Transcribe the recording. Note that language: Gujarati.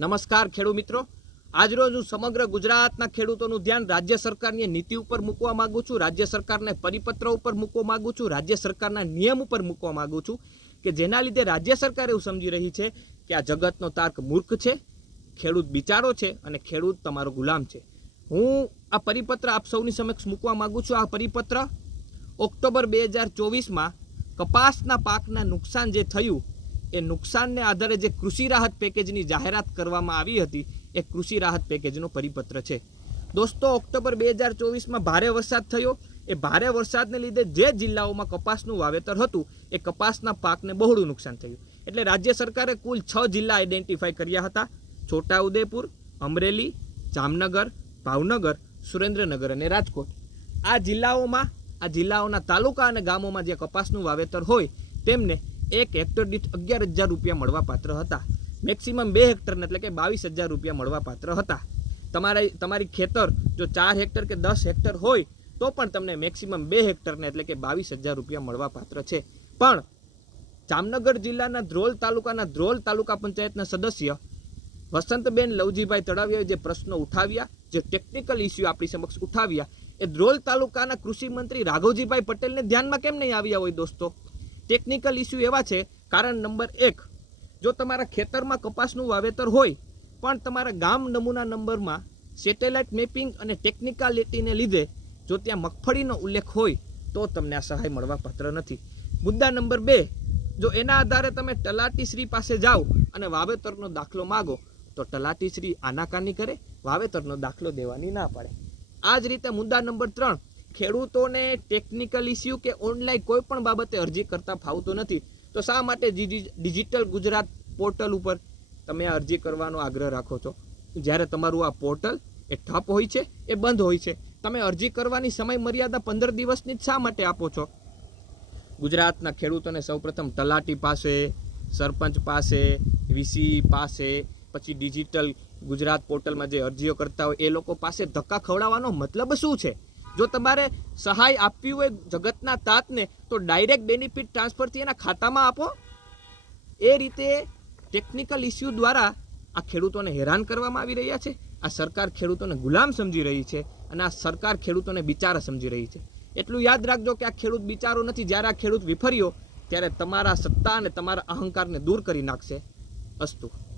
નમસ્કાર ખેડૂત મિત્રો, આજરોજ હું સમગ્ર ગુજરાતના ખેડૂતોનું ધ્યાન રાજ્ય સરકારની નીતિ ઉપર મૂકવા માંગુ છું, રાજ્ય સરકારના પરિપત્ર ઉપર મૂકવા માંગુ છું, રાજ્ય સરકારના નિયમ ઉપર મૂકવા માંગુ છું કે જેના લીધે રાજ્ય સરકાર એવું સમજી રહી છે કે આ જગતનો તાર્ક મૂર્ખ છે, ખેડૂત બિચારો છે અને ખેડૂત તમારો ગુલામ છે। હું આ પરિપત્ર આપ સૌની સમક્ષ મૂકવા માંગુ છું। આ પરિપત્ર ઓક્ટોબર 2024માં કપાસના પાકના નુકસાન જે થયું એ નુકસાનને આધારે જે કૃષિ રાહત પેકેજની જાહેરાત કરવામાં આવી હતી એ કૃષિ રાહત પેકેજનો પરિપત્ર છે। દોસ્તો, ઓક્ટોબર 2024માં ભારે વરસાદ થયો। એ ભારે વરસાદને લીધે જે જિલ્લાઓમાં કપાસનું વાવેતર હતું એ કપાસના પાકને બહોળું નુકસાન થયું। એટલે રાજ્ય સરકારે કુલ 6 જિલ્લા આઈડેન્ટિફાઈ કર્યા હતા: છોટાઉદેપુર, અમરેલી, જામનગર, ભાવનગર, સુરેન્દ્રનગર અને રાજકોટ। આ જિલ્લાઓના તાલુકા અને ગામોમાં જે કપાસનું વાવેતર હોય તેમને 1 હેક્ટર દીઠ 11,000 રૂપિયા મળવા પાત્ર હતા। મેક્સિમમ 2 હેક્ટરને એટલે કે 22,000 રૂપિયા મળવા પાત્ર હતા। તમારી ખેતર જો 4 હેક્ટર કે 10 હેક્ટર હોય તો પણ તમને મેક્સિમમ 2 હેક્ટરને એટલે કે 22,000 રૂપિયા મળવા પાત્ર છે। પણ જામનગર જિલ્લાના ધ્રોલ તાલુકા પંચાયતના સદસ્ય વસંતબેન લવજીભાઈ તળાવિયાએ જે પ્રશ્નો ઉઠાવ્યા, જે ટેકનિકલ ઇસ્યુ આપણી સમક્ષ ઉઠાવ્યા, એ ધ્રોલ તાલુકાના કૃષિ મંત્રી રાઘવજીભાઈ પટેલને ધ્યાનમાં કેમ નહીં આવ્યા હોય? દોસ્તો, ટેકનિકલ ઇસ્યુ એવા છે। કારણ નંબર 1, જો તમારા ખેતરમાં કપાસનું વાવેતર હોય પણ તમારા ગામ નમૂના નંબરમાં સેટેલાઇટ મેપિંગ અને ટેકનિકાલિટીને લીધે જો ત્યાં મગફળીનો ઉલ્લેખ હોય તો તમને આ સહાય મળવા પાત્ર નથી। મુદ્દા નંબર 2, જો એના આધારે તમે તલાટીશ્રી પાસે જાઓ અને વાવેતરનો દાખલો માગો તો તલાટીશ્રી આનાકાની કરે, વાવેતરનો દાખલો દેવાની ના પાડે। આ જ રીતે મુદ્દા નંબર 3, ખેડૂતોને ટેકનિકલ ઇસ્યુ કે ઓનલાઈન કોઈ પણ બાબતે અરજી કરતા ફાવતો નથી તો શા માટે ડિજિટલ ગુજરાત પોર્ટલ ઉપર તમે અરજી કરવાનો આગ્રહ રાખો છો? જ્યારે તમારું આ પોર્ટલ એ ઠપ હોય છે, એ બંધ હોય છે, તમે અરજી કરવાની સમય મર્યાદા 15 દિવસની જ શા માટે આપો છો? ગુજરાતના ખેડૂતોને સૌપ્રથમ તલાટી પાસે, સરપંચ પાસે, વીસી પાસે, પછી ડિજિટલ ગુજરાત પોર્ટલમાં જે અરજીઓ કરતા હોય એ લોકો પાસે ધક્કા ખવડાવવાનો મતલબ શું છે? જો તમારે સહાય આપવી હોય જગતના તાતને તો ડાયરેક્ટ બેનિફિટ ટ્રાન્સફરથી એના ખાતામાં આપો। એ રીતે ટેકનિકલ ઇસ્યુ દ્વારા આ ખેડૂતોને હેરાન કરવામાં આવી રહ્યા છે। આ સરકાર ખેડૂતોને ગુલામ સમજી રહી છે અને આ સરકાર ખેડૂતોને બિચારા સમજી રહી છે। એટલું યાદ રાખજો કે આ ખેડૂત બિચારો નથી। જ્યારે આ ખેડૂત વિફર્યો ત્યારે તમારા સત્તા અને તમારા અહંકારને દૂર કરી નાખશે। અસ્તુ।